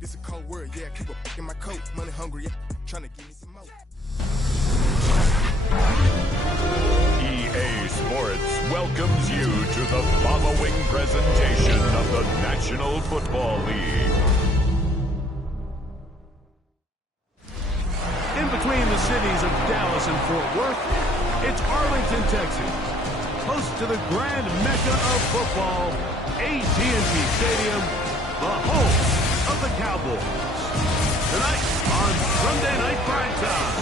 This a cold world, yeah. Keep a in my coat. Money hungry, yeah. Trying to give me some more. EA Sports welcomes you to the following presentation of the National Football League. In between the cities of Dallas and Fort Worth, it's Arlington, Texas. Close to the grand mecca of football, AT&T Stadium, the home of the Cowboys. Tonight on Sunday Night Primetime,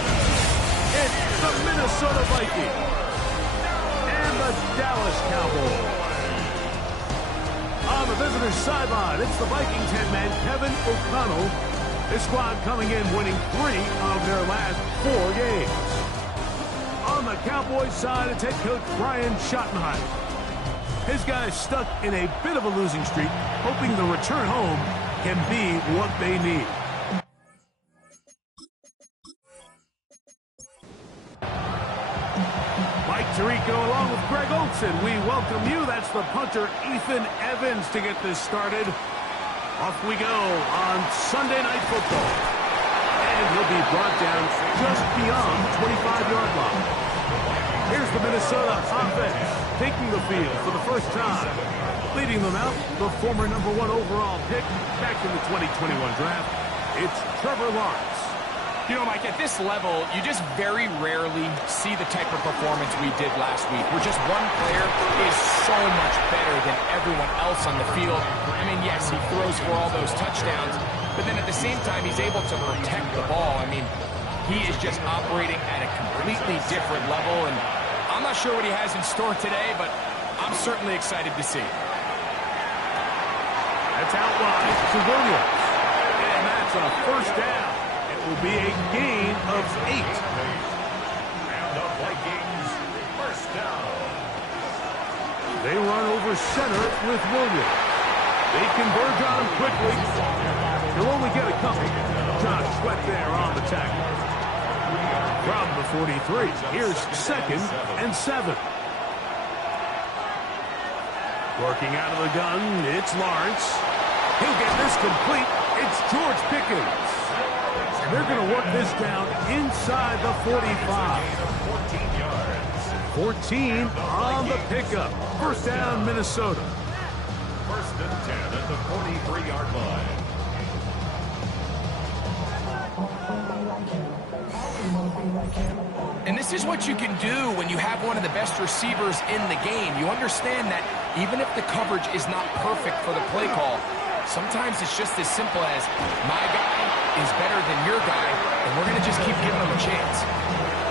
it's the Minnesota Vikings and the Dallas Cowboys. On the visitor's sideline, it's the Vikings head man Kevin O'Connell. His squad coming in winning 3 of their last 4 games. On the Cowboys side, it's head coach Brian Schottenheimer. His guys stuck in a bit of a losing streak, hoping the return home can be what they need. Mike Tirico along with Greg Olson, we welcome you. That's the punter Ethan Evans to get this started. Off we go on Sunday Night Football. And he'll be brought down just beyond the 25-yard line. Here's the Minnesota offense taking the field for the first time. Leading them out, the former #1 overall pick back in the 2021 draft. It's Trevor Lawrence. You know, Mike, at this level, you just very rarely see the type of performance we did last week, where just one player is so much better than everyone else on the field. I mean, yes, he throws for all those touchdowns, but then at the same time, he's able to protect the ball. I mean, he is just operating at a completely different level, and I'm not sure what he has in store today, but I'm certainly excited to see. That's out wide to Williams, and that's a first down. Will be a gain of 8. And the Vikings first down. They run over center with Williams. They converge on him quickly. He'll only get a couple. Josh Sweat there on the tackle. From the 43, here's 2nd and 7. Working out of the gun, it's Lawrence. He'll get this complete. It's George Pickens. They're going to work this down inside the 45. 14 on the pickup. First down, Minnesota. First and 10 at the 43-yard line. And this is what you can do when you have one of the best receivers in the game. You understand that even if the coverage is not perfect for the play call, sometimes it's just as simple as my guy is better than your guy, and we're going to just keep giving them a chance.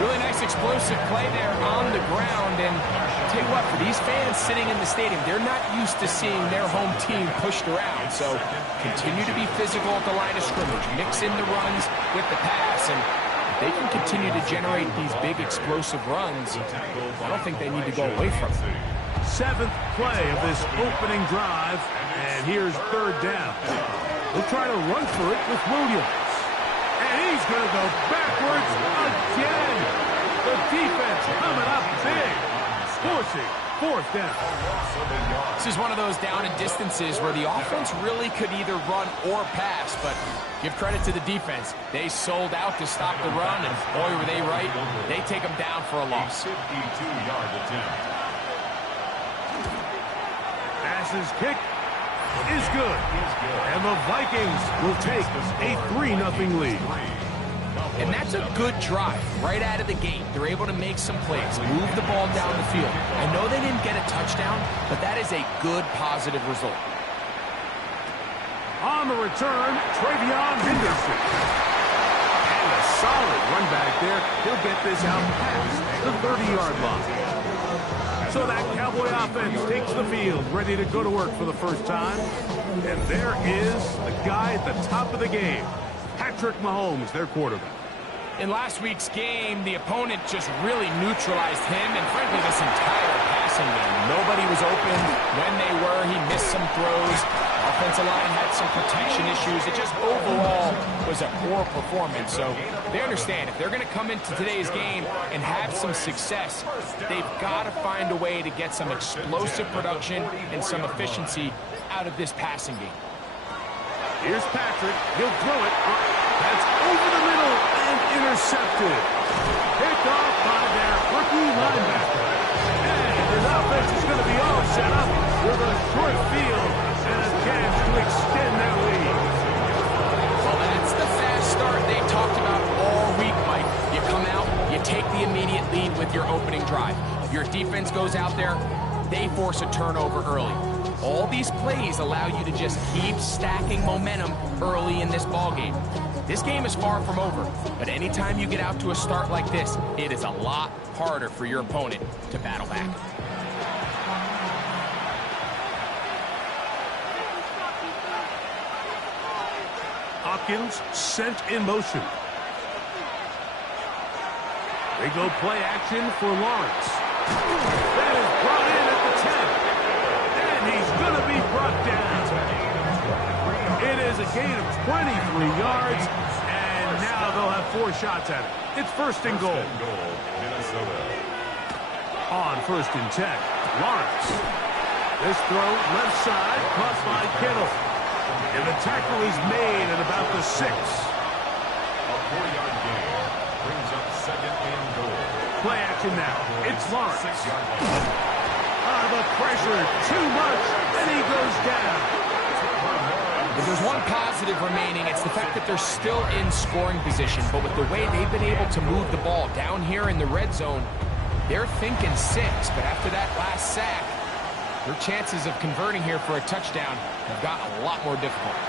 Really nice explosive play there on the ground, and I'll tell you what, for these fans sitting in the stadium, they're not used to seeing their home team pushed around, so continue to be physical at the line of scrimmage, mix in the runs with the pass, and if they can continue to generate these big explosive runs, I don't think they need to go away from it. 7th play of this opening drive, and here's 3rd down. We'll try to run for it with Williams. And he's going to go backwards again. The defense coming up big, forcing 4th down. This is one of those down and distances where the offense really could either run or pass, but give credit to the defense. They sold out to stop the run, and boy, were they right. They take them down for a loss. 52-yard attempt. Passes kick is good. And the Vikings will take a 3-0 lead. And that's a good drive right out of the gate. They're able to make some plays, move the ball down the field. I know they didn't get a touchdown, but that is a good, positive result. On the return, Travion Henderson. And a solid run back there. He'll get this out past the 30-yard line. So that Cowboy offense takes the field, ready to go to work for the first time. And there is the guy at the top of the game, Patrick Mahomes, their quarterback. In last week's game, the opponent just really neutralized him, and frankly, this entire passing game. Nobody was open. When they were, he missed some throws. Offensive line had some protection issues. It just overall was a poor performance. So they understand if they're going to come into today's game and have some success, they've got to find a way to get some explosive production and some efficiency out of this passing game. Here's Patrick. He'll throw it. That's over the middle and intercepted. Picked off by their rookie linebacker. And his offense is going to be all set up with a short field and a chance to extend their lead. Well, that's the fast start they talked about all week, Mike. You come out, you take the immediate lead with your opening drive. Your defense goes out there, they force a turnover early. All these plays allow you to just keep stacking momentum early in this ballgame. This game is far from over, but anytime you get out to a start like this, it is a lot harder for your opponent to battle back. Hopkins sent in motion. They go play action for Lawrence. That is brought in at the 10. And he's going to be brought down. It is a gain of 23 yards, and now they'll have 4 shots at it. It's first and goal. On first and 10, Lawrence. This throw left side, caught by Kittle. And the tackle is made at about the 6. A 4-yard gain brings up second and goal. Play action now. It's Lawrence. The pressure, too much, and he goes down. If there's one positive remaining, it's the fact that they're still in scoring position. But with the way they've been able to move the ball down here in the red zone, they're thinking 6. But after that last sack, their chances of converting here for a touchdown have gotten a lot more difficult.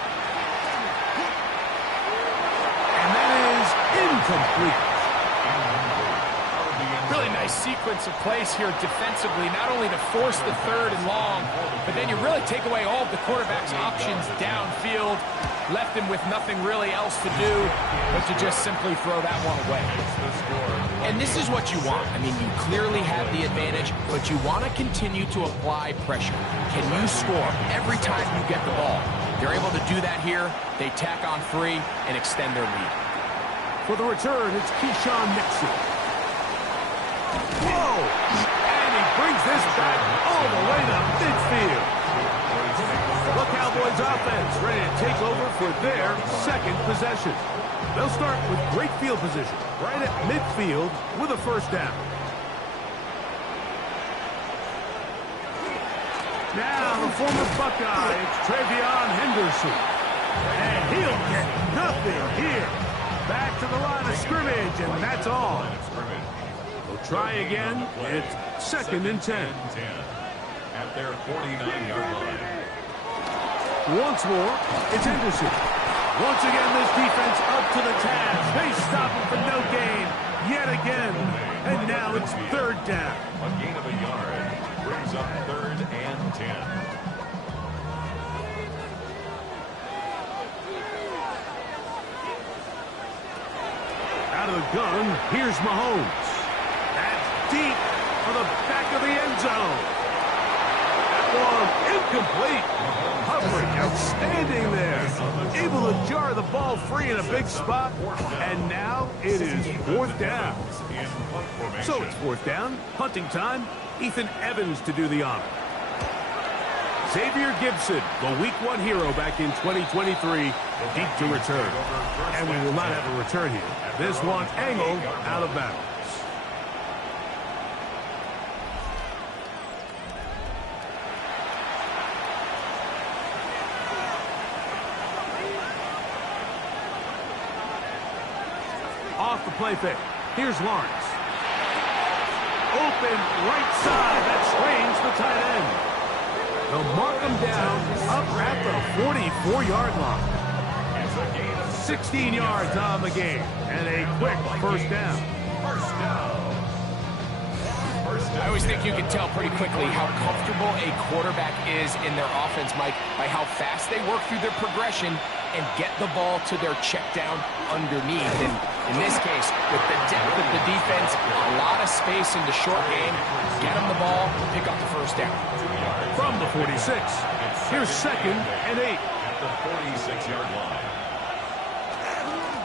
And that is incomplete. Really nice sequence of plays here defensively, not only to force the 3rd and long, but then you really take away all of the quarterback's options downfield, left him with nothing really else to do but to just simply throw that one away. And this is what you want. I mean, you clearly have the advantage, but you want to continue to apply pressure. Can you score every time you get the ball? They're able to do that here. They tack on 3 and extend their lead. For the return, it's Keyshawn Nixon. Whoa! And he brings this back all the way to midfield. The Cowboys offense ready to take over for their second possession. They'll start with great field position right at midfield with a first down. Now the former Buckeye, it's Travion Henderson. And he'll get nothing here. Back to the line of scrimmage, and that's all. They'll try again. It's second and 10. At their 49-yard line. Once more, it's Henderson. Once again, this defense up to the task. They stop him for no gain yet again. And now it's 3rd down. A gain of a yard brings up 3rd and 10. Out of the gun, here's Mahomes. That's deep for the back of the end zone. That one incomplete. Hovering, outstanding there. Able to jar the ball free in a big spot. And now it is 4th down. So it's 4th down. Punting time. Ethan Evans to do the honor. Xavier Gibson, the Week 1 hero back in 2023, deep to return. And we will not have a return here. This one angled out of bounds. Off the play fake. Here's Lawrence. Open right side. That strains the tight end. They'll mark him down up at the 44-yard line. 16 yards on the game. And a quick first down. I always think you can tell pretty quickly how comfortable a quarterback is in their offense, Mike, by how fast they work through their progression and get the ball to their check down underneath. And in this case, with the depth of the defense, a lot of space in the short game, get them the ball, pick up the first down. From the 46, here's 2nd and 8. At the 46-yard line.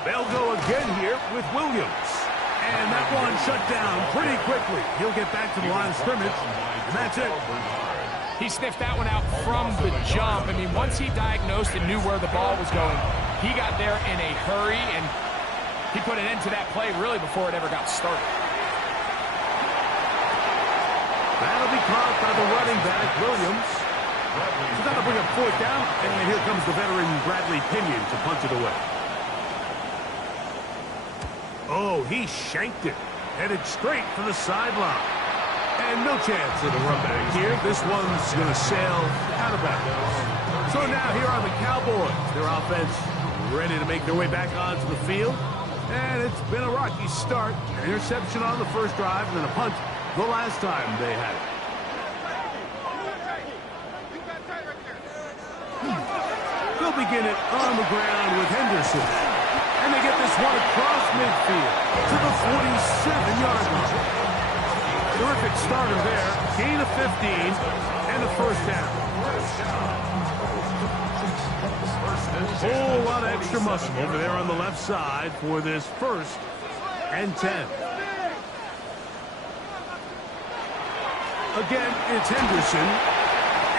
They'll go again here with Williams. And that one shut down pretty quickly. He'll get back to the line of scrimmage, and that's it. He sniffed that one out from the jump. I mean, once he diagnosed and knew where the ball was going, he got there in a hurry, and he put an end to that play really before it ever got started. That'll be caught by the running back, Williams. So that'll bring up fourth down, and here comes the veteran Bradley Pinion to punt it away. Oh, he shanked it. Headed straight for the sideline. And no chance of a run back here. This one's going to sail out of bounds. So now here are the Cowboys. Their offense ready to make their way back onto the field. And it's been a rocky start. An interception on the first drive and then a punt the last time they had it. They'll begin it on the ground with Henderson. And they get this one across midfield to the 47-yard line. Terrific starter there. Gain of 15 and a first down. Whole lot of extra muscle over there on the left side for this 1st and 10. Again, it's Henderson.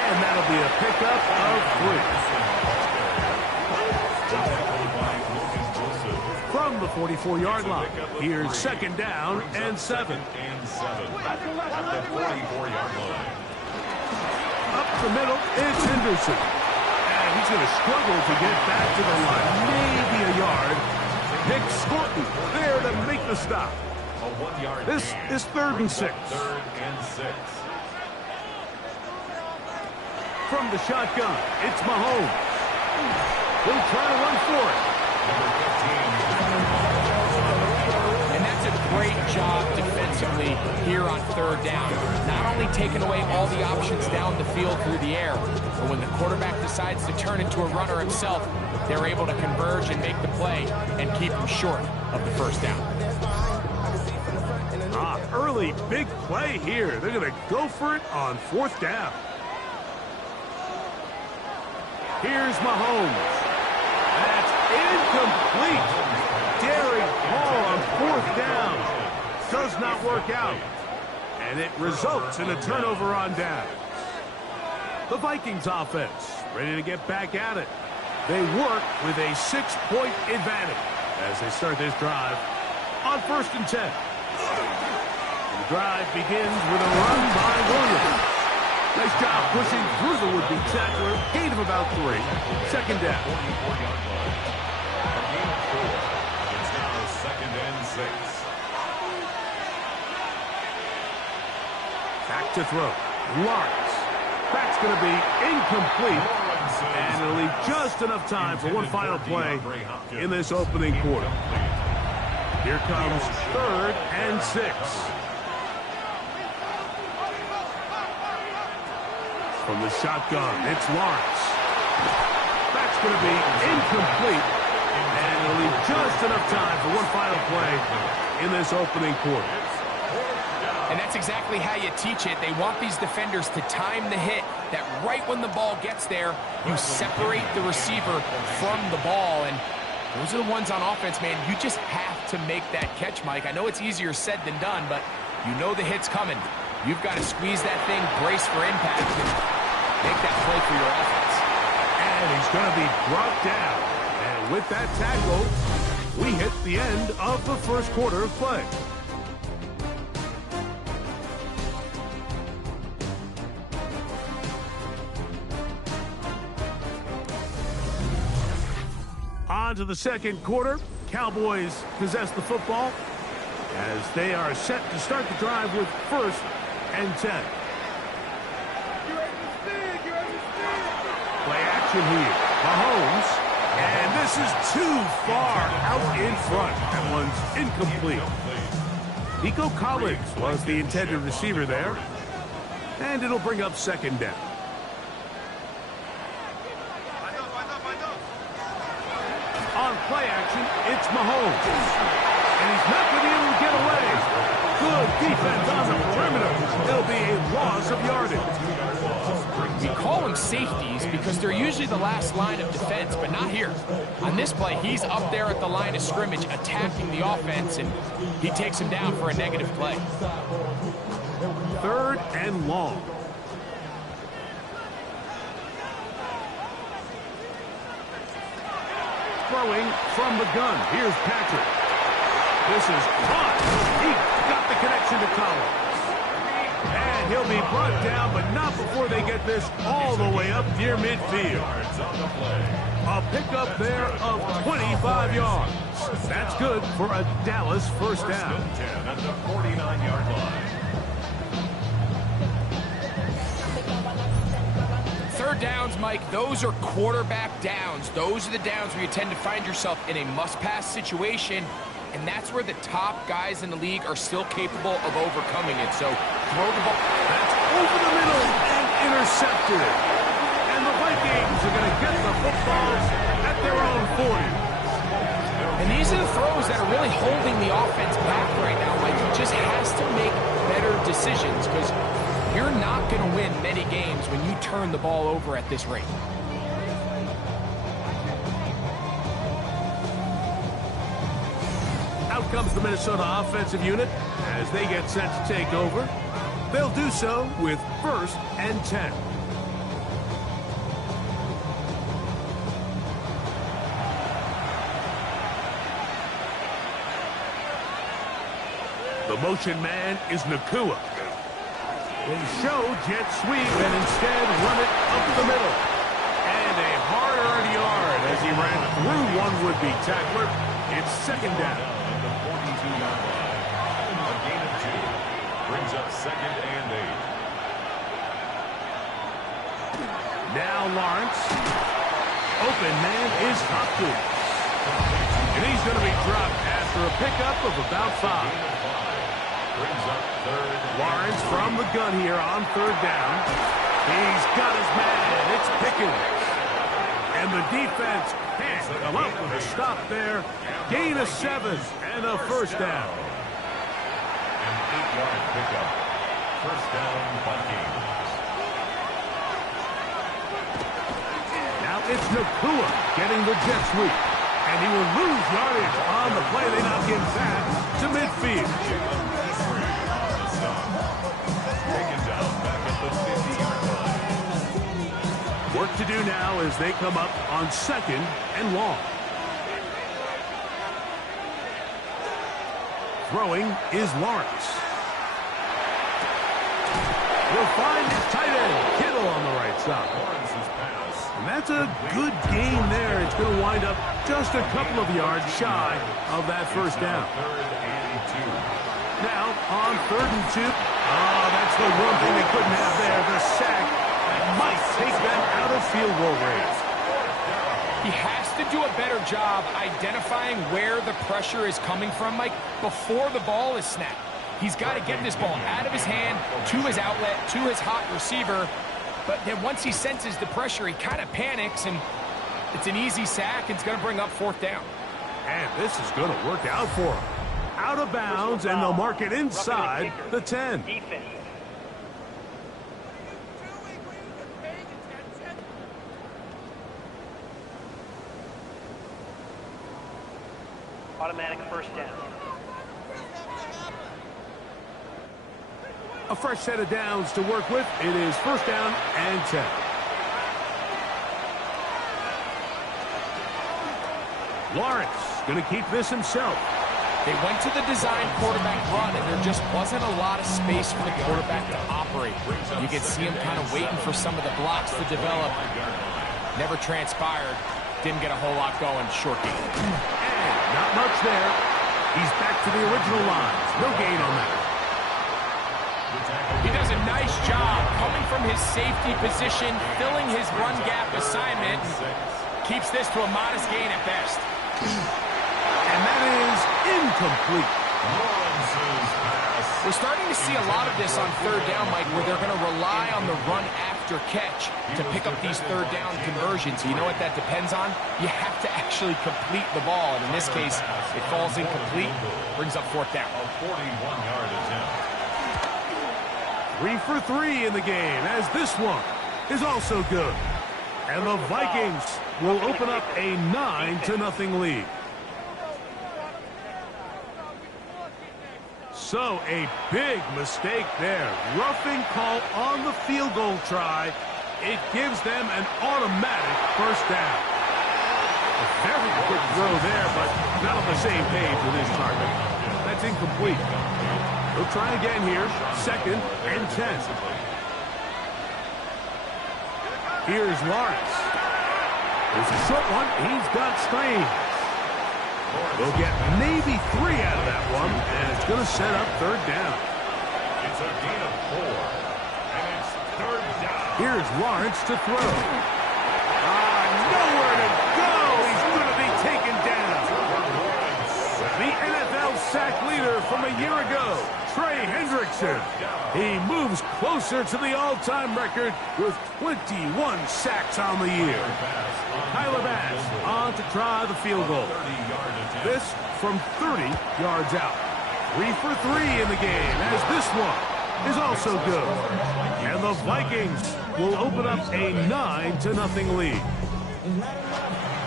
And that'll be a pickup of 3. From the 44-yard line. Here's 2nd down and 7. At the 44-yard line. Up the middle, it's Henderson. And he's going to struggle to get back to the line. Maybe a yard. Nick Scorton there to make the stop. This is 3rd and 6. 3rd and 6. From the shotgun, it's Mahomes. He'll try to run for it. And that's a great job defensively here on 3rd down. Not only taking away all the options down the field through the air, but when the quarterback decides to turn into a runner himself, they're able to converge and make the play and keep him short of the 1st down. Early big play here. They're going to go for it on 4th down. Here's Mahomes. That's incomplete. Derek Hall on 4th down. Does not work out. And it results in a turnover on down. The Vikings offense ready to get back at it. They work with a 6-point advantage as they start this drive on 1st and 10. The drive begins with a run by Williams. Nice job pushing through the would-be tackler. Gain of about 3. 2nd down. It's now 2nd and 6. Back to throw. Lawrence. That's going to be incomplete. And it'll leave just enough time for one final play in this opening quarter. Here comes 3rd and 6. From the shotgun, it's Lawrence. That's going to be incomplete. And it'll leave just enough time for one final play in this opening quarter. And that's exactly how you teach it. They want these defenders to time the hit, that right when the ball gets there, you separate the receiver from the ball. And those are the ones on offense, man. You just have to make that catch, Mike. I know it's easier said than done, but you know the hit's coming. You've got to squeeze that thing, brace for impact, and make that play for your offense. And he's going to be brought down. And with that tackle, we hit the end of the 1st quarter of play. On to the 2nd quarter. Cowboys possess the football as they are set to start the drive with 1st and 10. Play action here. Mahomes. And this is too far out in front. That one's incomplete. Nico Collins was the intended receiver there. And it'll bring up 2nd down. On play action, it's Mahomes. And he's not going to be able to get away. Good defense on the perimeter. It'll be a loss of yardage. We call them safeties because they're usually the last line of defense, but not here. On this play, he's up there at the line of scrimmage attacking the offense, and he takes him down for a negative play. 3rd and long. Throwing from the gun. Here's Patrick. This is caught. He got the connection to Collins. And he'll be brought down, but not before they get this all the way up near midfield. A pickup there of 25 yards. That's good for a Dallas first down. At the 49-yard line. Third downs, Mike, those are quarterback downs. Those are the downs where you tend to find yourself in a must-pass situation, and that's where the top guys in the league are still capable of overcoming it. So throw the ball. That's over the middle and intercepted. And the Vikings are going to get the football at their own 40. And these are the throws that are really holding the offense back right now. Mike, he just has to make better decisions because you're not going to win many games when you turn the ball over at this rate. Out comes the Minnesota offensive unit as they get set to take over. They'll do so with 1st and 10. The motion man is Nakua. They show jet sweep and instead run it up the middle. And a hard-earned yard as he ran through one would-be tackler. It's 2nd down. At the 42-yard line. A gain of 2. Brings up 2nd and 8. Now Lawrence. Open man is Hopkins. And he's going to be dropped after a pickup of about 5. Brings up 3rd. Lawrence from the gun here on 3rd down. He's got his man. It's Pickens. And the defense can't come up with a stop there. Gain of 7 and a 1st down. An 8-yard pickup. 1st down, Vikings. Now it's Nakua getting the jet sweep. And he will lose yardage on the play. They knock him back to midfield. Work to do now as they come up on 2nd and long. Throwing is Lawrence. He'll find his tight end, Kittle, on the right side. Lawrence's pass. And that's a good gain there. It's going to wind up just a couple of yards shy of that 1st down. 3rd and 2. Now on 3rd and 2. Oh, that's the one thing they couldn't have there, the sack. Might take them out of field goal range. He has to do a better job identifying where the pressure is coming from, Mike, before the ball is snapped. He's got to get this ball out of his hand, to his outlet, to his hot receiver. But then once he senses the pressure, he kind of panics, and it's an easy sack. It's going to bring up 4th down. And this is going to work out for him. Out of bounds, and they'll mark it inside the 10. Automatic 1st down. A fresh set of downs to work with. It is 1st down and 10. Lawrence going to keep this himself. They went to the design quarterback run, and there just wasn't a lot of space for the quarterback to operate. You can see him kind of waiting for some of the blocks to develop. Never transpired. Didn't get a whole lot going. Short game. And not much there. He's back to the original lines. No gain on that. He does a nice job coming from his safety position, filling his run gap assignment. Keeps this to a modest gain at best. And that is incomplete. We're starting to see a lot of this on 3rd down, Mike, where they're going to rely on the run after catch to pick up these 3rd down conversions. You know what that depends on? You have to actually complete the ball. And in this case, it falls incomplete, brings up 4th down. A 41-yard attempt. 3 for 3 in the game, as this one is also good. And the Vikings will open up a 9-0 lead. So a big mistake there. Roughing call on the field goal try. It gives them an automatic 1st down. A very good throw there, but not on the same page with his target. That's incomplete. He'll try again here. 2nd and 10. Here's Lawrence. There's a short one. He's got screens. They'll get maybe 3 out of that one, and it's going to set up 3rd down. It's a gain of 4, and it's 3rd down. Here's Lawrence to throw. Nowhere to go. He's going to be taken down. The NFL sack leader from a year ago, Trey Hendrickson. He moves closer to the all-time record with 21 sacks on the year. Tyler Bass on to try the field goal. This from 30 yards out. 3 for 3 in the game, as this one is also good. And the Vikings will open up a 9-0 lead.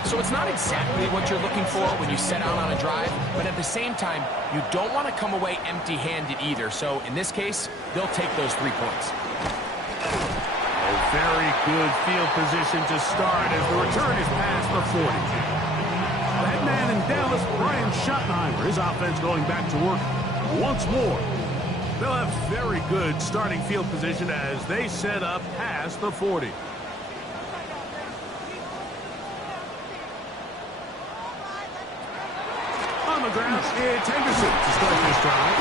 So it's not exactly what you're looking for when you set out on a drive, but at the same time, you don't want to come away empty-handed either. So in this case, they'll take those 3 points. A very good field position to start as the return is past the 40. That man in Dallas, Brian Schottenheimer, his offense going back to work once more. They'll have very good starting field position as they set up past the 40. On the ground, it's Henderson to start this drive.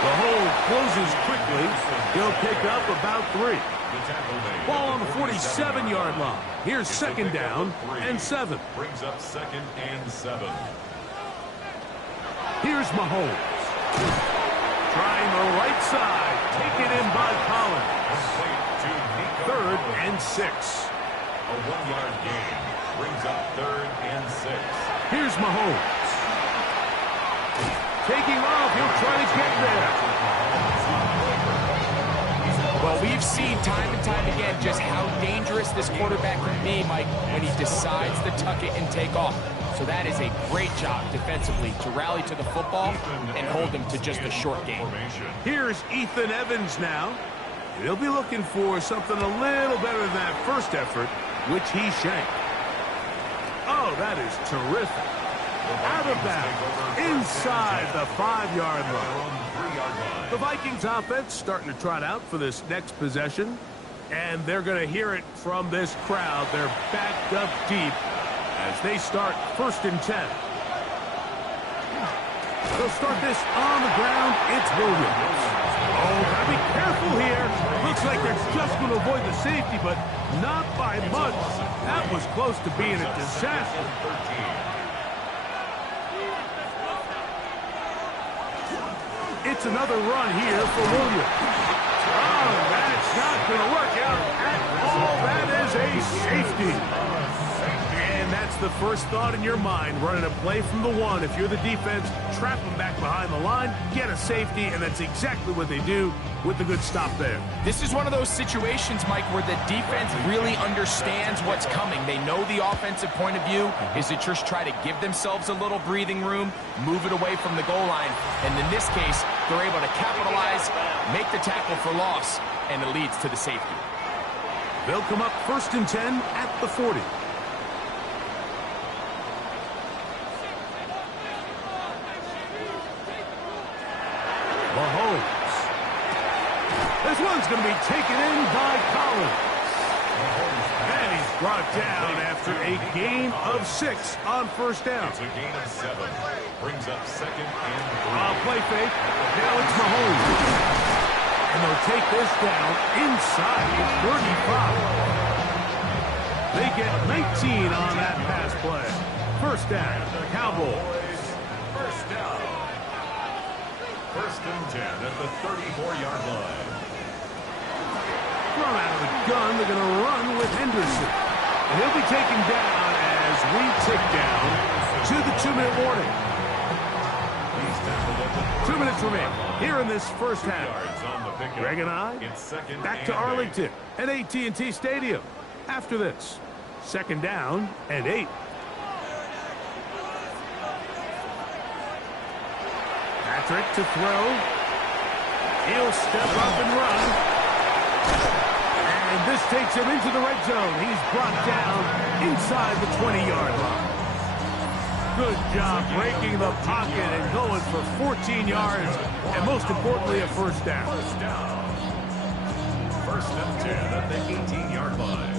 The hole closes quickly. He'll pick up about 3. Ball on the 47-yard line. Here's 2nd down and 7. Brings up 2nd and 7. Here's Mahomes. Trying the right side. Taken in by Collins. 3rd and 6. A 1-yard gain. Brings up 3rd and 6. Here's Mahomes. Taking off. He'll try to get there. Well, we've seen time and time again just how dangerous this quarterback can be, Mike, when he decides to tuck it and take off. So that is a great job defensively to rally to the football and hold him to just a short game. Here's Ethan Evans now. He'll be looking for something a little better than that first effort, which he shanked. Oh, that is terrific. Out of bounds, inside the 5-yard line. The Vikings offense starting to trot out for this next possession, and they're going to hear it from this crowd. They're backed up deep as they start 1st and 10. They'll start this on the ground. It's Williams. Oh, gotta be careful here. Looks like they're just going to avoid the safety, but not by much. That was close to being a disaster. It's another run here for Williams. Oh, that's not going to work out at all. That is a safety. And that's the first thought in your mind, running a play from the 1. If you're the defense, trap them back behind the line, get a safety, and that's exactly what they do with the good stop there. This is one of those situations, Mike, where the defense really understands what's coming. They know the offensive point of view is to just try to give themselves a little breathing room, move it away from the goal line, and in this case, they're able to capitalize, make the tackle for loss, and it leads to the safety. They'll come up 1st and 10 at the 40. Mahomes. This one's going to be taken in by Collins. And he's brought down after a gain of 6 on 1st down. It's a gain of 7. Brings up 2nd and 3. Play fake. Now it's Mahomes. And they'll take this down inside the 35. They get 19 on that pass play. 1st down, Cowboys. 1st down. 1st and 10 at the 34-yard line. Thrown out of the gun, they're going to run with Henderson. And he'll be taken down as we tick down to the 2-minute warning. 2 minutes remain here in this 1st half. Greg and I back to Arlington at AT&T Stadium. After this, 2nd down and 8. Patrick to throw. He'll step up and run. And this takes him into the red zone. He's brought down inside the 20-yard line. Good job breaking the pocket and going for 14 yards, and most importantly, a first down. First down. First and 10 at the 18-yard line.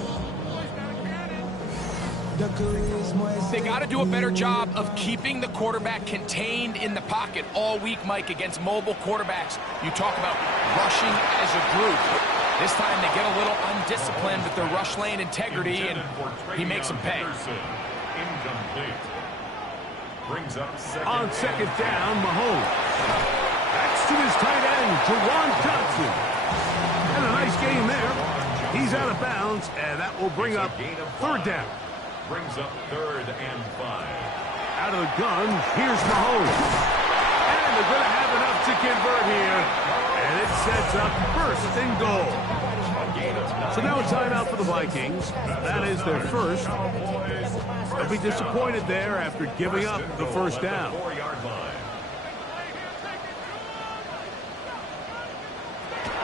They got to do a better job of keeping the quarterback contained in the pocket all week, Mike, against mobile quarterbacks. You talk about rushing as a group. This time they get a little undisciplined with their rush lane integrity, and he makes them pay. Incomplete. Brings up On second down, Mahomes. That's to his tight end, Jawan Johnson. And a nice game there. He's out of bounds, and that will bring up third down. Brings up 3rd and 5. Out of the gun, here's Mahomes. And they're going to have enough to convert here. And it sets up first and goal. So now a timeout for the Vikings. That is their first. They'll be disappointed there after giving up the first down.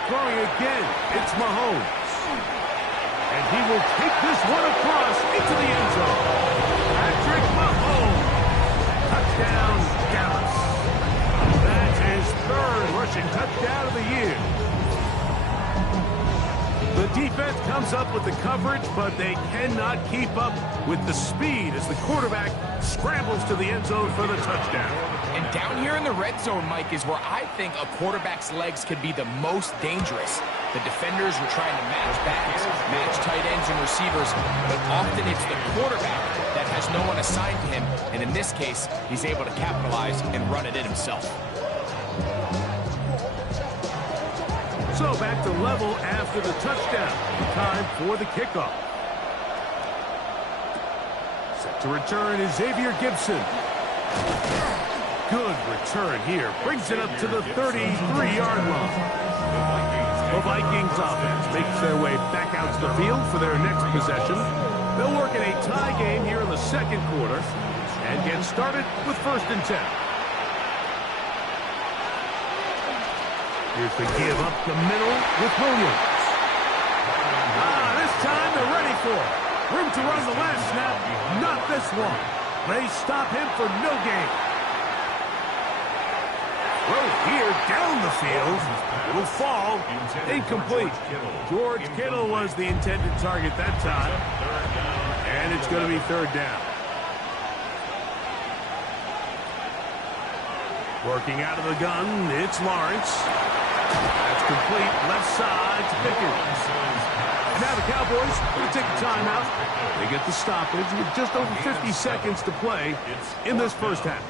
Throwing again, it's Mahomes. And he will take this one across into the end zone. Patrick Mahomes. Touchdown, Dallas. That's his 3rd rushing touchdown of the year. The defense comes up with the coverage, but they cannot keep up with the speed as the quarterback scrambles to the end zone for the touchdown. And down here in the red zone, Mike, is where I think a quarterback's legs could be the most dangerous. The defenders are trying to match backs, match tight ends and receivers, but often it's the quarterback that has no one assigned to him, and in this case, he's able to capitalize and run it in himself. So back to level after the touchdown. Time for the kickoff. Set to return is Xavier Gibson. Good return here. Brings it up to the 33-yard line. The Vikings offense makes their way back out to the field for their next possession. They'll work in a tie game here in the second quarter and get started with 1st and 10. Here's the give up the middle with Williams. This time they're ready for it. Room to run the last snap. Not this one. They stop him for no gain. Throw here down the field. It'll fall. Incomplete. George Kittle was the intended target that time. And it's going to be 3rd down. Working out of the gun, it's Lawrence. That's complete. Left side to Pickens. And now the Cowboys going to take a timeout. They get the stoppage with just over 50 seconds to play in this first half.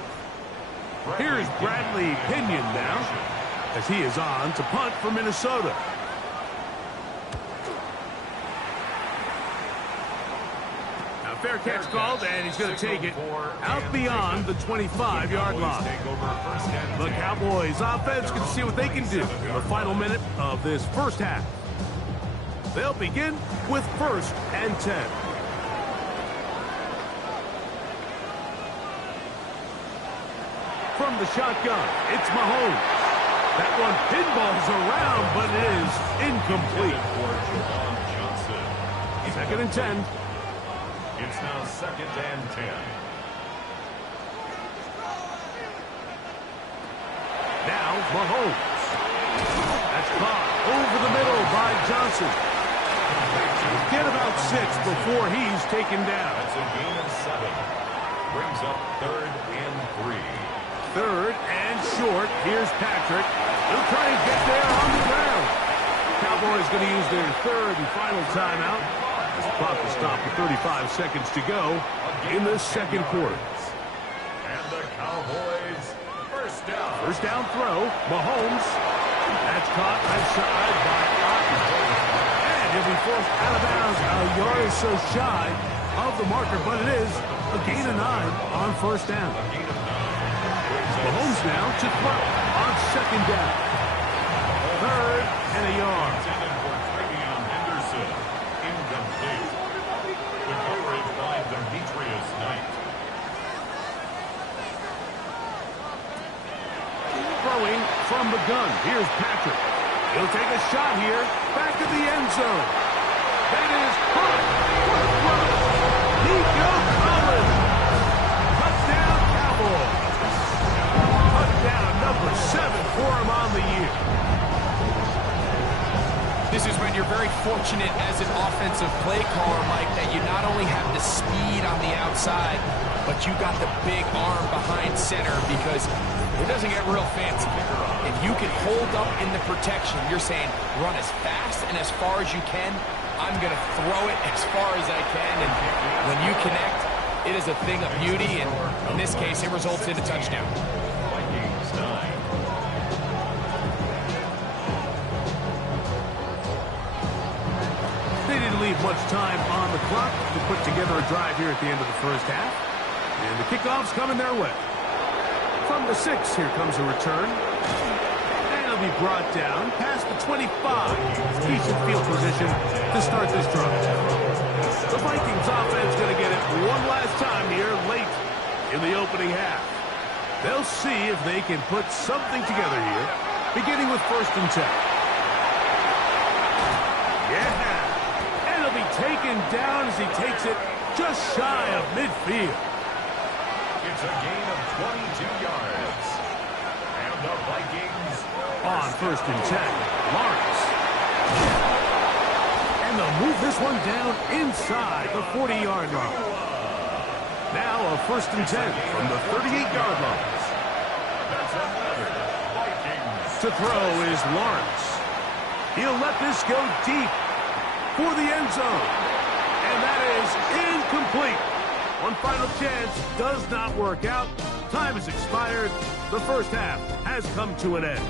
Here's Bradley Pinion now, as he is on to punt for Minnesota. Now fair catch called, and he's going to take it out beyond the 25-yard line. The Cowboys offense can see what they can do in the final minute of this first half. They'll begin with 1st and 10. From the shotgun, it's Mahomes. That one pinballs around, but it is incomplete. 2nd and 10. It's now 2nd and 10. Now Mahomes. That's caught over the middle by Johnson. Get about 6 before he's taken down. That's a gain of 7. Brings up 3rd and 3. 3rd and short. Here's Patrick. He'll try and get there on the ground. Cowboys going to use their 3rd and final timeout. As the clock will stop with 35 seconds to go in the second quarter. And the Cowboys first down. First down throw. Mahomes. That's caught outside by Otten. And he'll be forced out of bounds. A yard or so shy of the marker, but it is a gain of 9 on first down. Mahomes now to throw on second down. 3rd and a yard. Intended for Travion Henderson. Incomplete. The coverage by Demetrius Knight. Throwing from the gun. Here's Patrick. He'll take a shot here. Back to the end zone. That is caught. What a throw. Nico Collins. Touchdown very fortunate as an offensive play caller, Mike, that you not only have the speed on the outside, but you got the big arm behind center, because it doesn't get real fancy. If you can hold up in the protection, you're saying run as fast and as far as you can. I'm going to throw it as far as I can, and when you connect, it is a thing of beauty, and in this case, it results in a touchdown. Vikings 9. They didn't leave much time on the clock to put together a drive here at the end of the first half. And the kickoff's coming their way. From the 6, here comes a return. And it'll be brought down past the 25. Decent field position to start this drive. The Vikings offense going to get it one last time here late in the opening half. They'll see if they can put something together here, beginning with 1st and 10. Yeah! Be taken down as he takes it just shy of midfield. It's a gain of 22 yards. And the Vikings on 1st and 10, Lawrence. And they'll move this one down inside the 40-yard line. Now a 1st and 10 from the 38-yard line. That's another Vikings. To throw is Lawrence. He'll let this go deep for the end zone. And that is incomplete. One final chance does not work out. Time has expired. The first half has come to an end.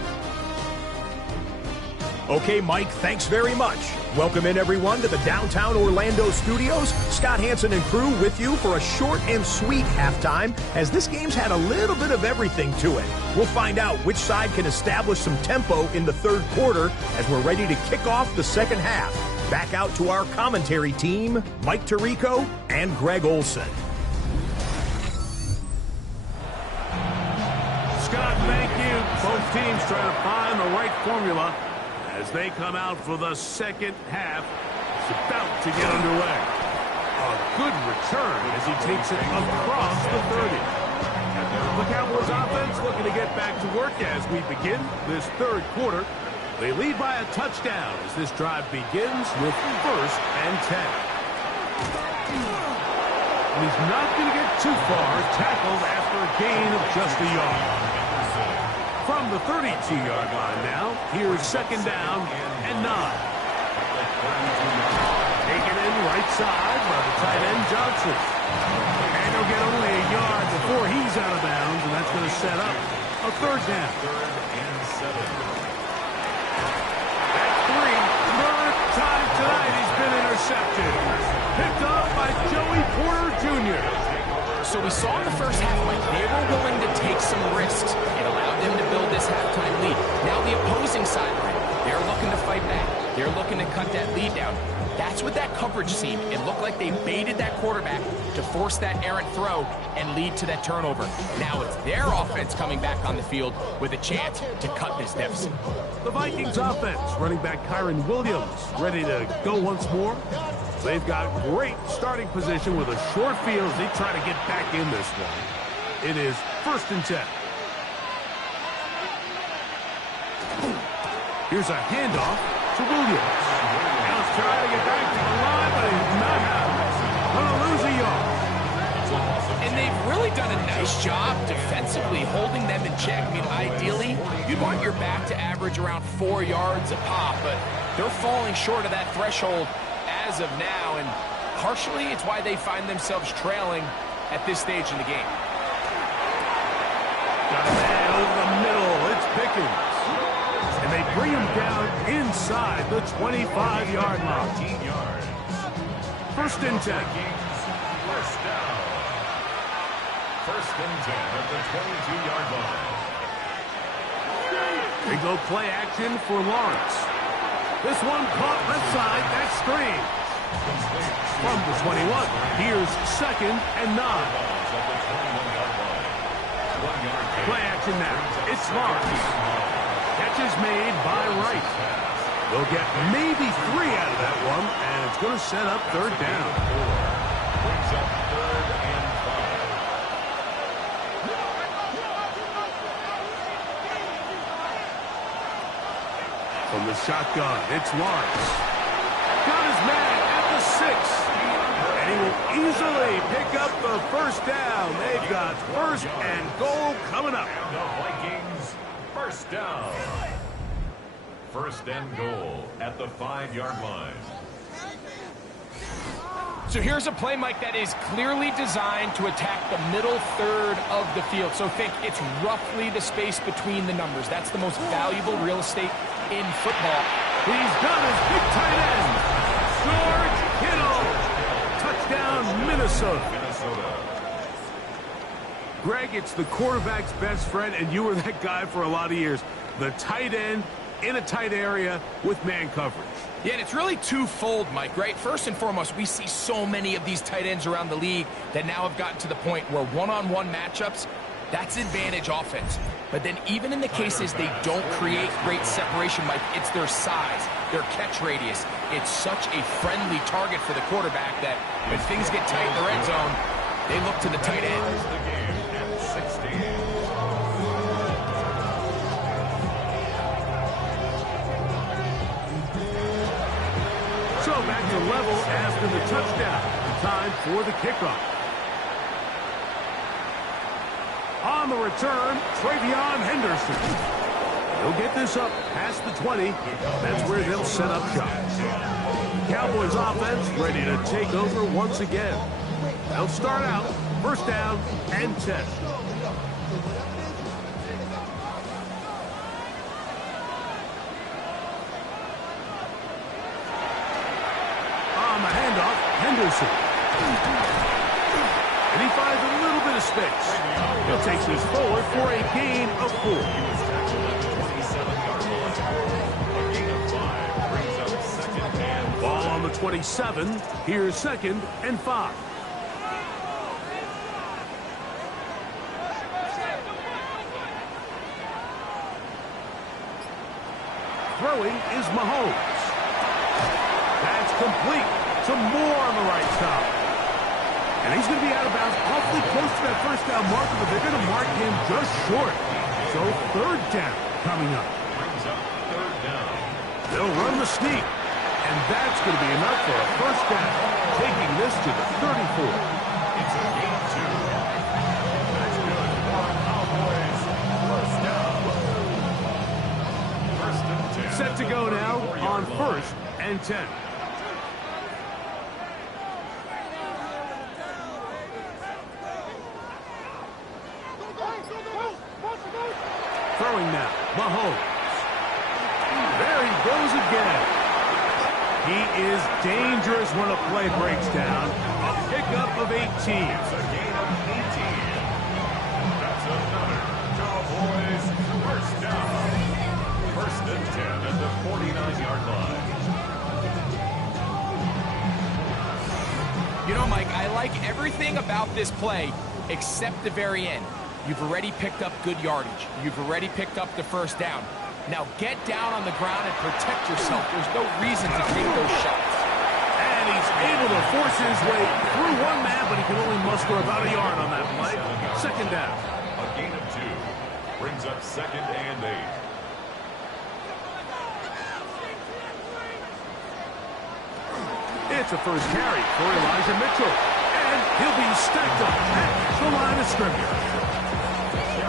Okay, Mike, thanks very much. Welcome in, everyone, to the downtown Orlando studios. Scott Hansen and crew with you for a short and sweet halftime, as this game's had a little bit of everything to it. We'll find out which side can establish some tempo in the third quarter as we're ready to kick off the second half. Back out to our commentary team, Mike Tirico and Greg Olson. Scott, thank you. Both teams trying to find the right formula as they come out for the second half. It's about to get underway. A good return as he takes it across the 30. The Cowboys offense looking to get back to work as we begin this third quarter. They lead by a touchdown as this drive begins with 1st and 10. And he's not going to get too far, tackled after a gain of just a yard. From the 32-yard line now, here's 2nd down and 9. Taken in right side by the tight end Johnson. And he'll get only a yard before he's out of bounds, and that's going to set up a 3rd down. 3rd and 7. Time tonight he's been intercepted. Picked up by Joey Porter Jr. So we saw in the first half, Mike, they were willing to take some risks. It allowed them to build this halftime lead. Now the opposing sideline, they're looking to fight back. They're looking to cut that lead down. That's what that coverage seemed. It looked like they baited that quarterback to force that errant throw and lead to that turnover. Now it's their offense coming back on the field with a chance to cut this deficit. The Vikings offense, running back Kyron Williams, ready to go once more. They've got great starting position with a short field as they try to get back in this one. It is 1st and 10. Here's a handoff to Williams. Now he's trying to get back to the line, but he's not out. Gonna lose a yard. And they've really done a nice job defensively holding them in check. I mean, ideally, you'd want your back to average around 4 yards a pop, but they're falling short of that threshold as of now, and partially it's why they find themselves trailing at this stage in the game. Got a man over the middle. It's Pickens. And they bring him down inside the 25-yard line. 15 yards. 1st and 10. First down. 1st and 10 at the 22-yard line. They go play action for Lawrence. This one caught left side. That screen. From the 21, here's 2nd and 9. Play action now. It's Lawrence. Catch is made by Wright. They'll get maybe 3 out of that one, and it's going to set up 3rd down. Brings up 3rd and 5. From the shotgun, it's Lawrence. got his man at the 6. And he will easily pick up the first down. They've got first and goal coming up. And the Vikings, first down. First and goal at the 5-yard line. So here's a play, Mike, that is clearly designed to attack the middle third of the field. So think it's roughly the space between the numbers. That's the most valuable real estate in football. He's got his big tight end, George Kittle. Touchdown, Minnesota. Greg, it's the quarterback's best friend, and you were that guy for a lot of years. The tight end in a tight area with man coverage. Yeah, and it's really twofold, Mike, right? First and foremost, we see so many of these tight ends around the league that now have gotten to the point where one-on-one matchups, that's advantage offense. But then even in the cases they don't create great separation, Mike, it's their size, their catch radius. It's such a friendly target for the quarterback that when things get tight in the red zone, they look to the tight end. So back to level after the touchdown. Time for the kickoff. On the return, Travion Henderson. He'll get this up past the 20. That's where they'll set up shop. Cowboys offense ready to take over once again. They'll start out first down and 10. On the handoff, Henderson. And he finds a little bit of space. He'll take this forward for a gain of 4. Ball on the 27. Here's second and 5. Throwing is Mahomes. That's complete to Moore on the right side. And he's going to be out of bounds awfully close to that first down marker, but they're going to mark him just short. So third down coming up. They'll run the sneak. And that's going to be enough for a first down, taking this to the 34. It's a gain of 2. That's good for Cowboys. First down. First and 10. Set to go now on first and 10. Throwing now, Mahomes. There he goes again. He is dangerous when a play breaks down. A pickup of 18. It's a gain of 18. That's another Cowboys first down. First and 10 at the 49-yard line. You know, Mike, I like everything about this play except the very end. You've already picked up good yardage. You've already picked up the first down. Now get down on the ground and protect yourself. There's no reason to take those shots. And he's able to force his way through one man, but he can only muster about a yard on that play. Second down. A gain of 2 brings up second and 8. It's a first carry for Elijah Mitchell. And he'll be stacked up at the line of scrimmage.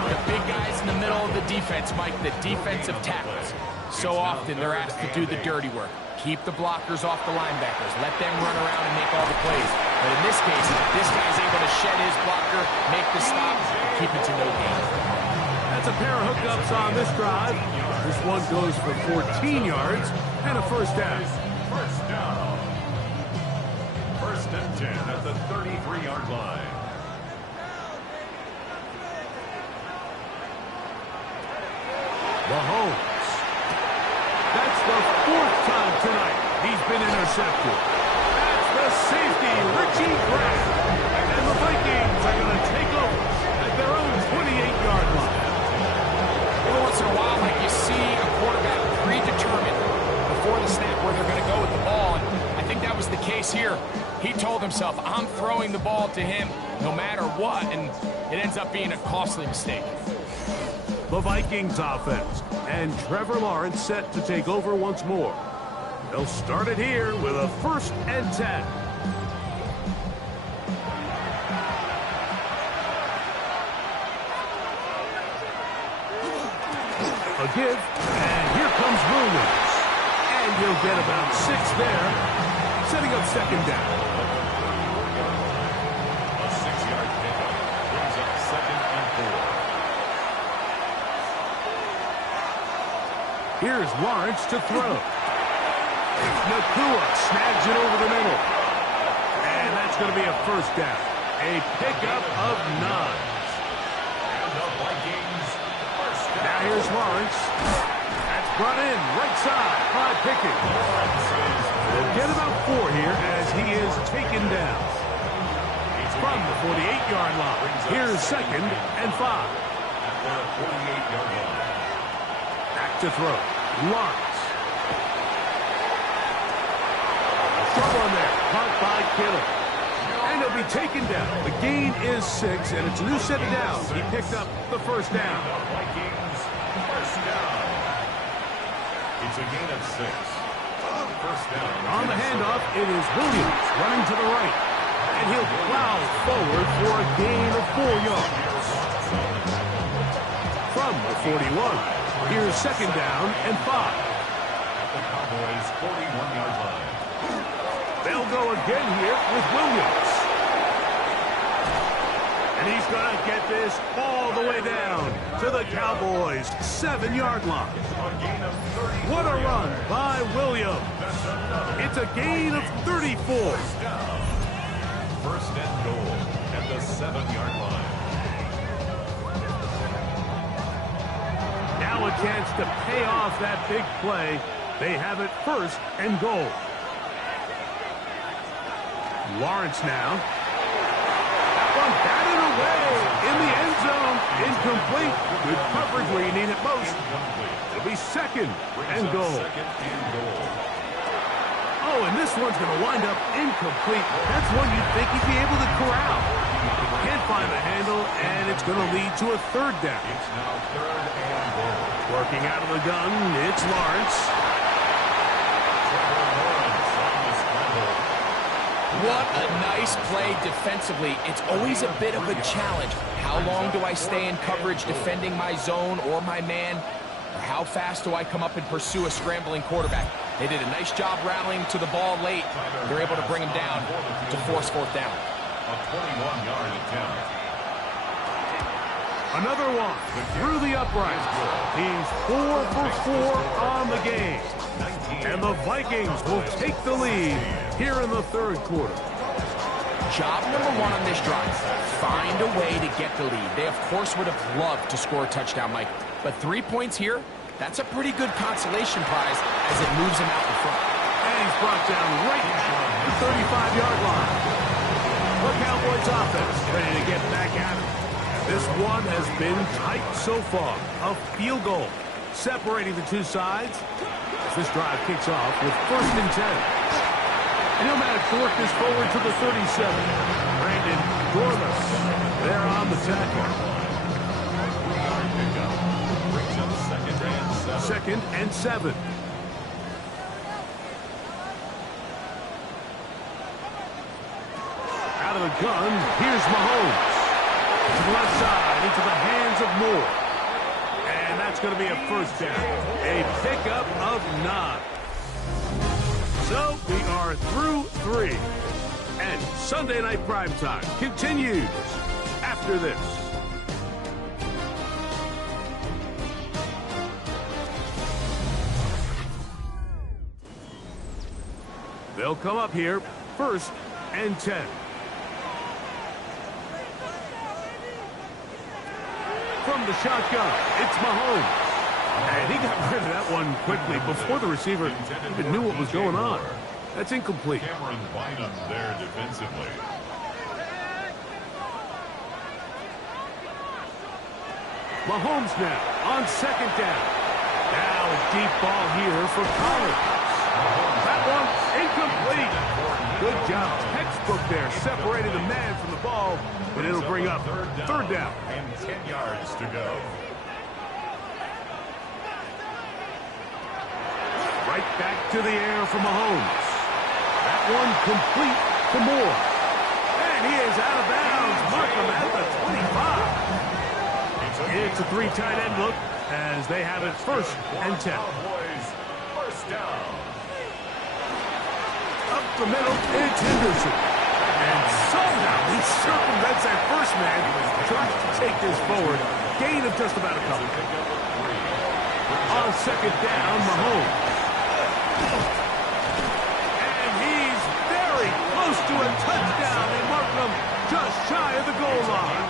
The big guys in the middle of the defense, Mike, the defensive tackles. So often they're asked to do the dirty work. Keep the blockers off the linebackers. Let them run around and make all the plays. But in this case, this guy's able to shed his blocker, make the stop, and keep it to no gain. That's a pair of hookups on this drive. This one goes for 14 yards and a first down. First down. First and 10 at the 33-yard line. Mahomes. That's the 4th time tonight he's been intercepted. That's the safety, Richie Grant. And the Vikings are going to take over at their own 28-yard line. Every once in a while, like you see a quarterback predetermined before the snap where they're going to go with the ball. And I think that was the case here. He told himself, I'm throwing the ball to him no matter what. And it ends up being a costly mistake. The Vikings offense, and Trevor Lawrence set to take over once more. They'll start it here with a 1st and 10. A give, and here comes Williams. And he'll get about 6 there, setting up 2nd down. A 6-yard pickup brings up 2nd and 4. Here's Lawrence to throw. Nakua snags it over the middle. And that's going to be a 1st down. A pickup of 9. And the Vikings first down. Now here's Lawrence. That's brought in right side by Pickens. They'll get about 4 here as he is taken down. From the 48-yard line. Here's 2nd and 5. At the 48-yard line. Back to throw. Lawrence. Trouble on there. Caught by Kittle. And he'll be taken down. The gain is 6, and it's a new set of downs. He picked up the 1st down. Vikings first down. It's a gain of 6. First down. On the handoff, it is Williams running to the right. And he'll plow forward for a gain of 4 yards. From the 41, here's 2nd down and 5. At the Cowboys' 41-yard line. They'll go again here with Williams. And he's going to get this all the way down to the Cowboys' 7-yard line. What a run by Williams. It's a gain of 34. First and goal at the 7-yard line. Now a chance to pay off that big play. They have it 1st and goal. Lawrence now. That one batted away in the end zone. Incomplete. Good coverage where you need it most. It'll be 2nd and goal. Oh, and this one's going to wind up incomplete. That's one you'd think he'd be able to corral. Can't find the handle, and it's going to lead to a 3rd down. It's now 3rd and goal. Working out of the gun, it's Lawrence. What a nice play defensively. It's always a bit of a challenge. How long do I stay in coverage defending my zone or my man? Or how fast do I come up and pursue a scrambling quarterback? They did a nice job rallying to the ball late. They're able to bring him down to force 4th down. A 21-yard attempt. Another one through the uprights. He's 4 for 4 on the game. And the Vikings will take the lead here in the 3rd quarter. Job number 1 on this drive, find a way to get the lead. They, of course, would have loved to score a touchdown, Mike. But 3 points here, that's a pretty good consolation prize as it moves him out in front. And he's brought down right at the 35-yard line. The Cowboys offense ready to get back at it. This one has been tight so far. A field goal separating the 2 sides. As this drive kicks off with 1st and 10. And he'll manage to work this forward to the 37. Brandon Dormus there on the tackle. 2nd and 7. Out of the gun, here's Mahomes. To the left side, into the hands of Moore. And that's going to be a 1st down. A pickup of 9. So we are through 3. And Sunday Night Primetime continues after this. They'll come up here 1st and 10. From the shotgun, it's Mahomes. And he got rid of that one quickly before the receiver even knew what was going on. That's incomplete. Cameron Bynum there defensively. Mahomes now on 2nd down. Now a deep ball here for Collins. That one incomplete. Good job. Textbook there, separating the man from the ball, but it'll bring up 3rd down. And 10 yards to go. Right back to the air for Mahomes. That one complete to Moore. And he is out of bounds. Markham at the 25. It's a 3 tight end look as they have it 1st and 10. First down. Up the middle, it's Henderson. And somehow he circumvents that first man. Tries to take this forward. Gain of just about a couple. On 2nd down, Mahomes. And he's very close to a touchdown. And Markham just shy of the goal line.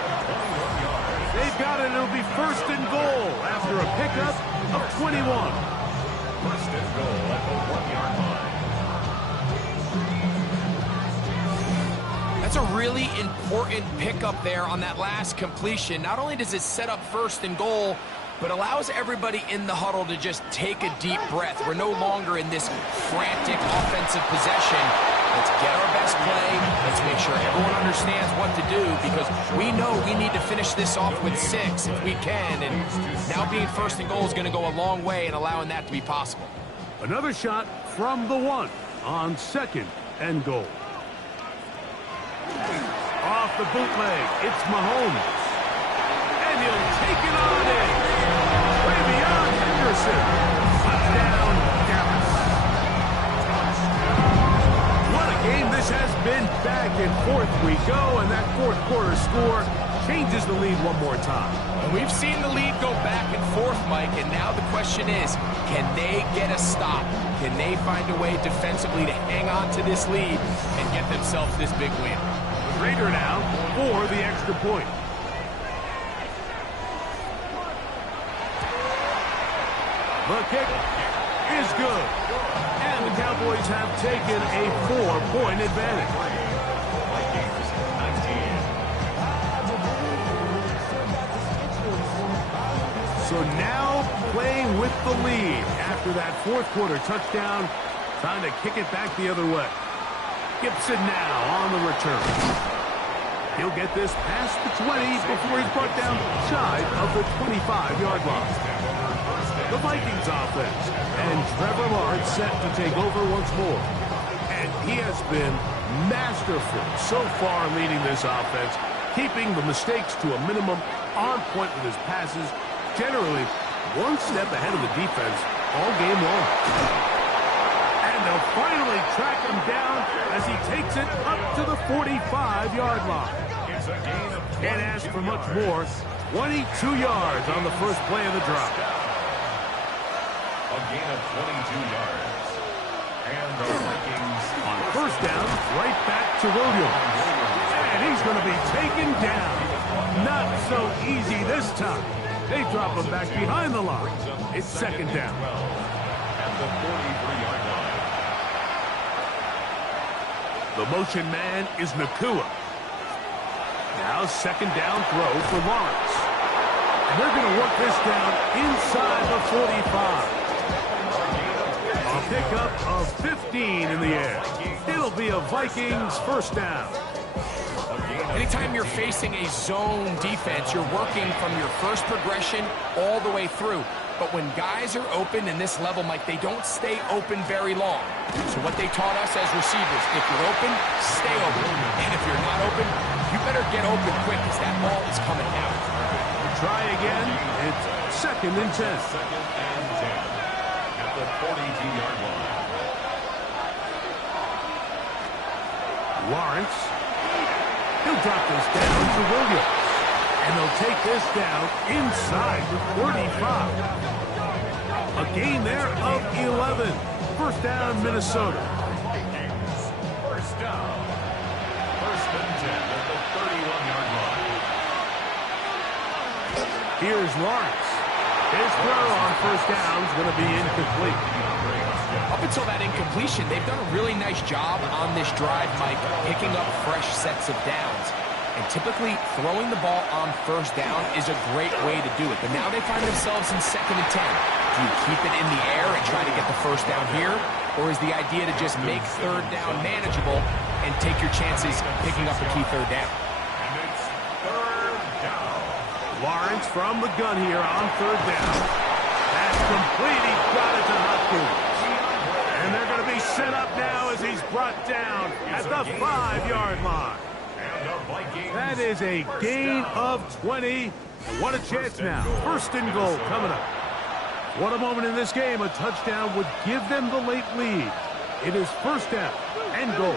They've got it. It'll be 1st and goal after a pickup of 21. 1st and goal at the 1-yard line. That's a really important pickup there on that last completion. Not only does it set up 1st and goal, but allows everybody in the huddle to just take a deep breath. We're no longer in this frantic offensive possession. Let's get our best play. Let's make sure everyone understands what to do because we know we need to finish this off with 6 if we can. And now being 1st and goal is going to go a long way in allowing that to be possible. Another shot from the 1 on 2nd and goal. Off the bootleg, it's Mahomes. And he'll take it on in. Way beyond Henderson. Touchdown, Dallas. What a game this has been. Back and forth we go, and that 4th quarter score changes the lead one more time. And we've seen the lead go back and forth, Mike, and now the question is, can they get a stop? Can they find a way defensively to hang on to this lead and get themselves this big win? Raider now for the extra point. The kick is good. And the Cowboys have taken a 4-point advantage. So now playing with the lead after that 4th quarter touchdown, trying to kick it back the other way. Gibson now on the return. He'll get this past the 20 before he's brought down shy of the 25-yard line. The Vikings offense, and Trevor Lawrence set to take over once more. And he has been masterful so far leading this offense, keeping the mistakes to a minimum, on point with his passes, generally one step ahead of the defense all game long. And they'll finally track him down as he takes it up to the 45-yard line. Can't ask for much more. 22 yards on the first play of the drive. A gain of 22 yards. And the Vikings on 1st down, right back to Williams. And he's going to be taken down. Not so easy this time. They drop him back behind the line. It's 2nd down. At the 43-yard line. The motion man is Nakua. Now 2nd down throw for Lawrence. And they're going to work this down inside the 45. A pickup of 15 in the air. It'll be a Vikings 1st down. Anytime you're facing a zone defense, you're working from your first progression all the way through. But when guys are open in this level, Mike, they don't stay open very long. So what they taught us as receivers, if you're open, stay open. And if you're not open, you better get open quick because that ball is coming out. Try again. It's 2nd and 10. 2nd and 10. At the 42-yard line. Lawrence. He'll drop this down to Williams. And they'll take this down inside the 35. A gain there of 11. 1st down, Minnesota. 1st down. 1st and 10 at the 31-yard line. Here's Lawrence. His throw on 1st down is going to be incomplete. Up until that incompletion, they've done a really nice job on this drive, Mike, picking up fresh sets of downs. And typically, throwing the ball on 1st down is a great way to do it. But now they find themselves in 2nd and 10. Do you keep it in the air and try to get the 1st down here? Or is the idea to just make 3rd down manageable and take your chances picking up a key 3rd down? And it's 3rd down. Lawrence from the gun here on 3rd down. That's complete. He got it to Hopkins. set up now as he's brought down at the 5-yard line. That is a gain of 20. And what a chance now. First and goal coming up. What a moment in this game. A touchdown would give them the late lead. It is first down and goal.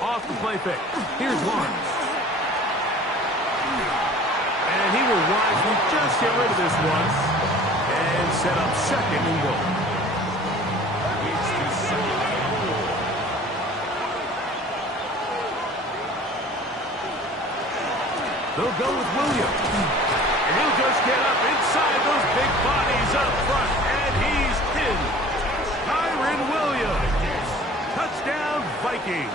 Off the play fake. Here's Lawrence. And he will wisely just get rid of this one and set up second and goal. They'll go with Williams. And he'll just get up inside those big bodies up front. And he's in. Kyron Williams. Touchdown, Vikings.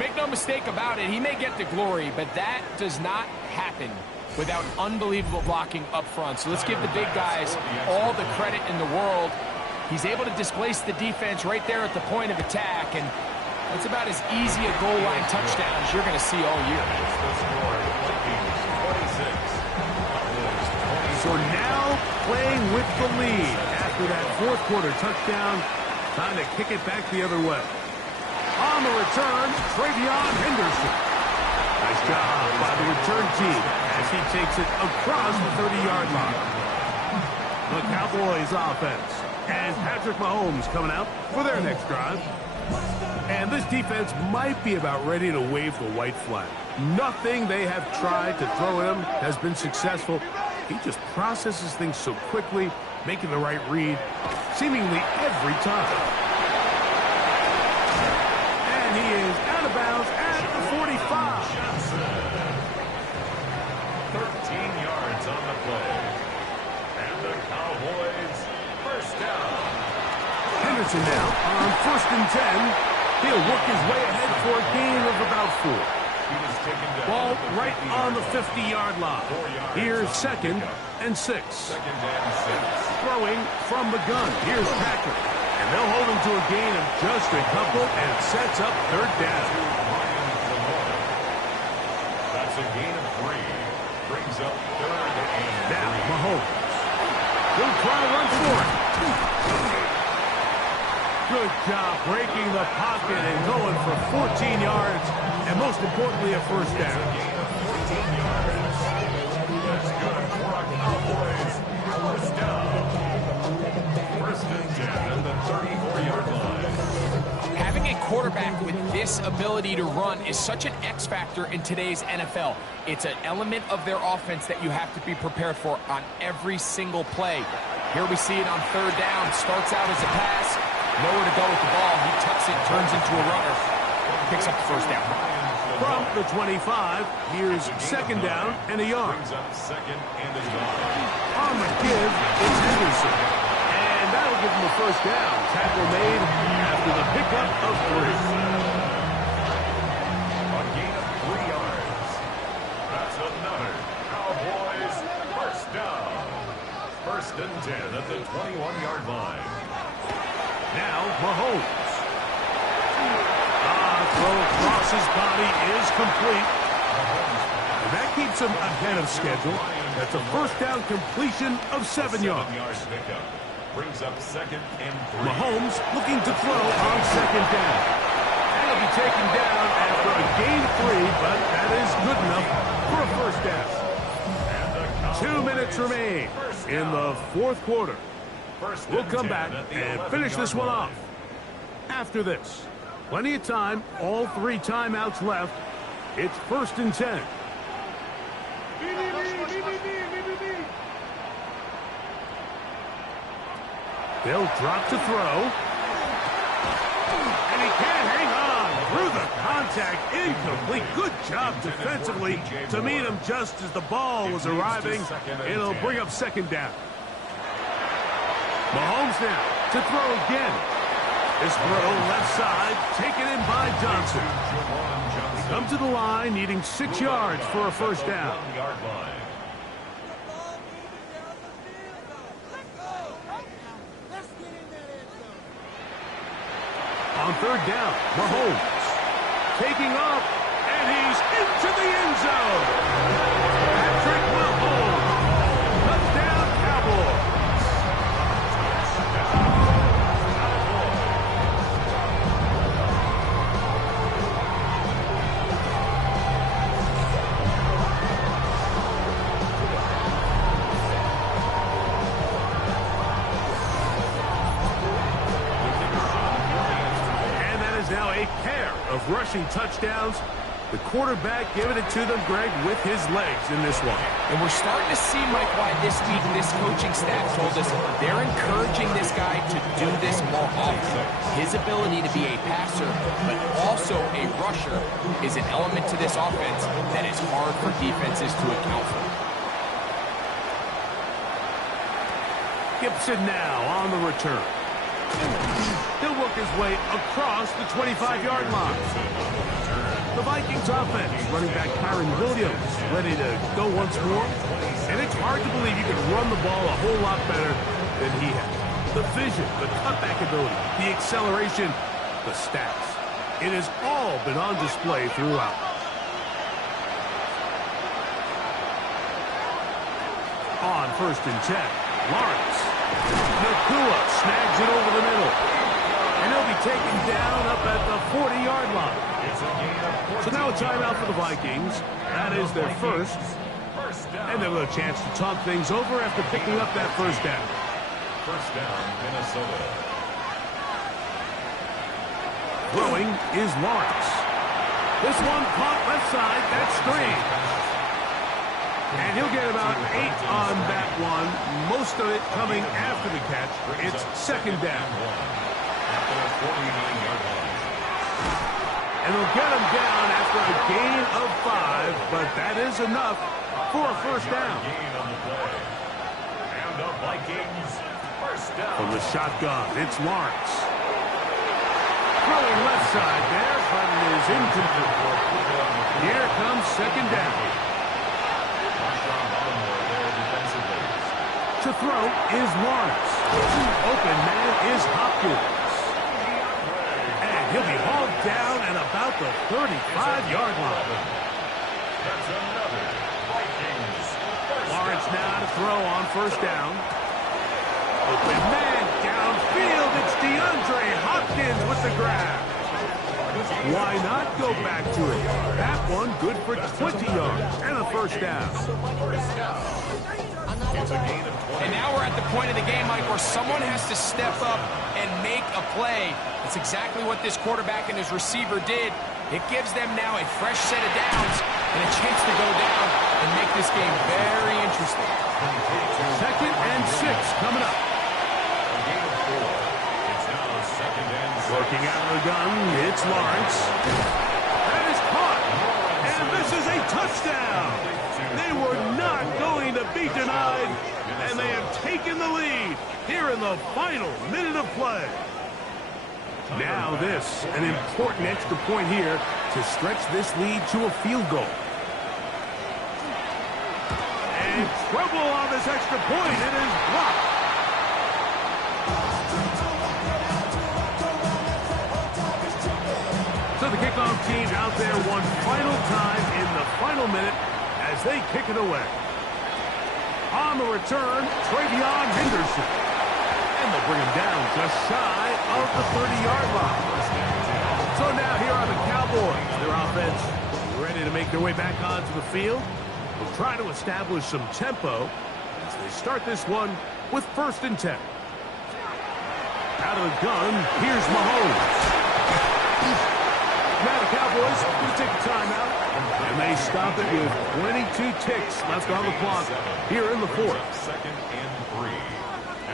Make no mistake about it, he may get the glory, but that does not happen without unbelievable blocking up front. So let's give the big guys all the credit in the world. He's able to displace the defense right there at the point of attack, and that's about as easy a goal line touchdown as you're going to see all year. So now playing with the lead after that fourth quarter touchdown, time to kick it back the other way. On the return, Travion Henderson. Nice job by the return team as he takes it across the 30-yard line. The Cowboys offense and Patrick Mahomes coming out for their next drive. And this defense might be about ready to wave the white flag. Nothing they have tried to throw at him has been successful. He just processes things so quickly, making the right read seemingly every time. And he is out of bounds at the 45. 13 yards on the play. And the Cowboys first down. Henderson now on first and 10. He'll work his way ahead for a gain of about 4. Ball right on the 50-yard line. Here's second and 6. Throwing from the gun. Here's Patrick. And they'll hold him to a gain of just a couple and sets up third down. That's a gain of 3. Brings up third and now Mahomes. He'll try to run for it. Good job breaking the pocket and going for 14 yards. And most importantly, a first down. That's good for a Cowboys first down. First and 10 at the 34-yard line. Having a quarterback with this ability to run is such an X factor in today's NFL. It's an element of their offense that you have to be prepared for on every single play. Here we see it on third down. Starts out as a pass. Nowhere to go with the ball. He tucks it, turns into a runner. Picks up the first down. From the 25, here's second down and a yard. On the give, it's Henderson. And that'll give him the first down. Tackle made after the pickup of 3. A gain of 3 yards. That's another Cowboys first down. First and 10 at the 21-yard line. Now Mahomes. Throw across his body is complete. And that keeps him ahead of schedule. That's a first down completion of 7 yards. Brings up second and 3. Mahomes looking to throw on second down. And he'll be taken down after a gain of 3, but that is good enough for a first down. 2 minutes remain in the fourth quarter. We'll come back and finish this one off after this. Plenty of time, all 3 timeouts left. It's first and 10. They'll drop to throw. And he can't hang on through the contact. Incomplete. Good job defensively to meet him just as the ball was arriving. It'll bring up second down. Mahomes now to throw again. This throw left side, taken in by Johnson. He comes to the line, needing 6 yards for a first down. On third down, Mahomes taking off, and he's into the end zone. Patrick Mahomes, touchdown Cowboys. rushing touchdowns. The quarterback giving it to them, Greg, with his legs in this one. And we're starting to see, Mike, why this week this coaching staff told us they're encouraging this guy to do this more often. His ability to be a passer, but also a rusher, is an element to this offense that is hard for defenses to account for. Gibson now on the return. He'll work his way across the 25-yard line. The Vikings offense, running back Kyron Williams, ready to go once more. And it's hard to believe you can run the ball a whole lot better than he has. The vision, the cutback ability, the acceleration, the stats. It has all been on display throughout. On 1st and 10, Lawrence. Nakua snags it over the middle. And he'll be taken down up at the 40-yard line. So now a timeout for the Vikings. That is their first. And they'll have a chance to talk things over after picking up that first down. First down, Minnesota. Throwing is Lawrence. This one caught left side. That's screen. And he'll get about 8 on that one. Most of it coming after the catch. It's second down. After the 49-yard line. And they'll get him down after a gain of 5, but that is enough for a first down. Gain on the play. And the Vikings first down. From the shotgun, it's Lawrence. Throwing left side there, but it is incomplete. Here comes second down. To throw is Lawrence. Open man is Hopkins. He'll be hauled down at about the 35-yard line. That's another Vikings. Lawrence now to throw on first down. Open man downfield. It's DeAndre Hopkins with the grab. Why not go back to it? That one good for 20 yards and a first down. It's a gain of 20. And now we're at the point of the game, Mike, where someone has to step up and make a play. That's exactly what this quarterback and his receiver did. It gives them now a fresh set of downs and a chance to go down and make this game very interesting. Second and 6 coming up. A gain of 4. It's now second and 6. Working out of the gun, it's Lawrence. That is caught. And this is a touchdown. They were not going to be denied, and they have taken the lead here in the final minute of play. Now this, an important extra point here to stretch this lead to a field goal. And trouble on this extra point. It is blocked. So the kickoff team out there one final time in the final minute as they kick it away. On the return, Travion Henderson. And they'll bring him down just shy of the 30-yard line. So now here are the Cowboys. Their offense ready to make their way back onto the field. They'll try to establish some tempo as they start this one with 1st and 10. Out of the gun, here's Mahomes. Now the Cowboys will take a timeout, and they stop it with 22 ticks left on the clock here in the 4th. Second and 3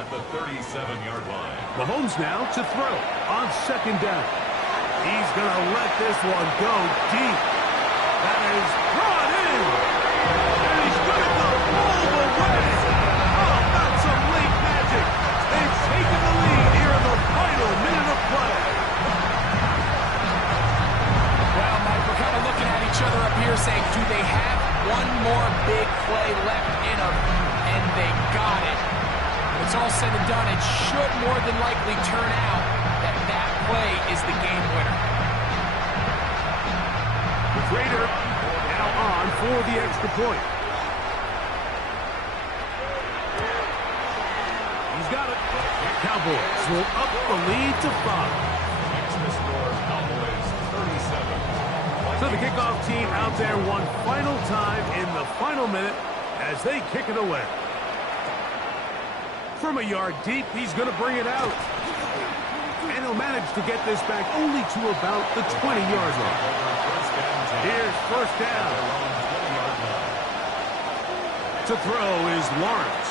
at the 37-yard line. Mahomes now to throw on second down. He's going to let this one go deep. That is brought in, and he's going to go all the way. Oh, that's some late magic. They've taken the lead here in the final minute of play. Well, Mike, we're kind of looking at each other up here saying, do they have one more big play left in them? And they got it. When it's all said and done, it should more than likely turn out that that play is the game winner. The Raider now on for the extra point. He's got it. Cowboys will up the lead to 5. So the kickoff team out there one final time in the final minute as they kick it away. From a yard deep, he's going to bring it out. And he'll manage to get this back only to about the 20-yard line. Here's first down. To throw is Lawrence.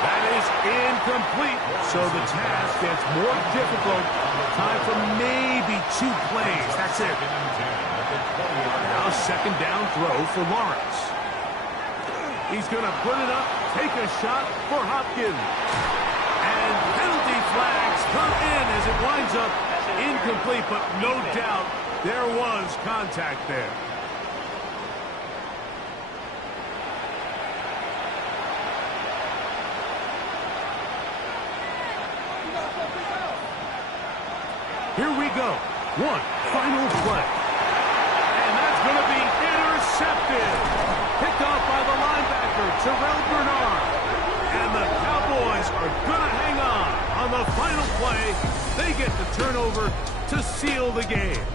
That is incomplete, so the task gets more difficult. Time for maybe 2 plays. That's it. Now second down throw for Lawrence. He's going to put it up, take a shot for Hopkins. And penalty flags come in as it winds up incomplete, but no doubt there was contact there. Here we go. One final play. And that's going to be intercepted. Picked off by the linebacker, Terrell Bernard. And the Cowboys are going to hang on the final play. They get the turnover to seal the game.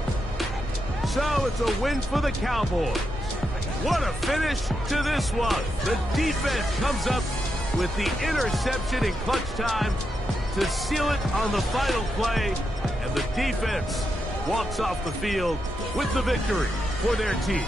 So it's a win for the Cowboys. What a finish to this one. The defense comes up with the interception in clutch time to seal it on the final play. And the defense walks off the field with the victory for their team.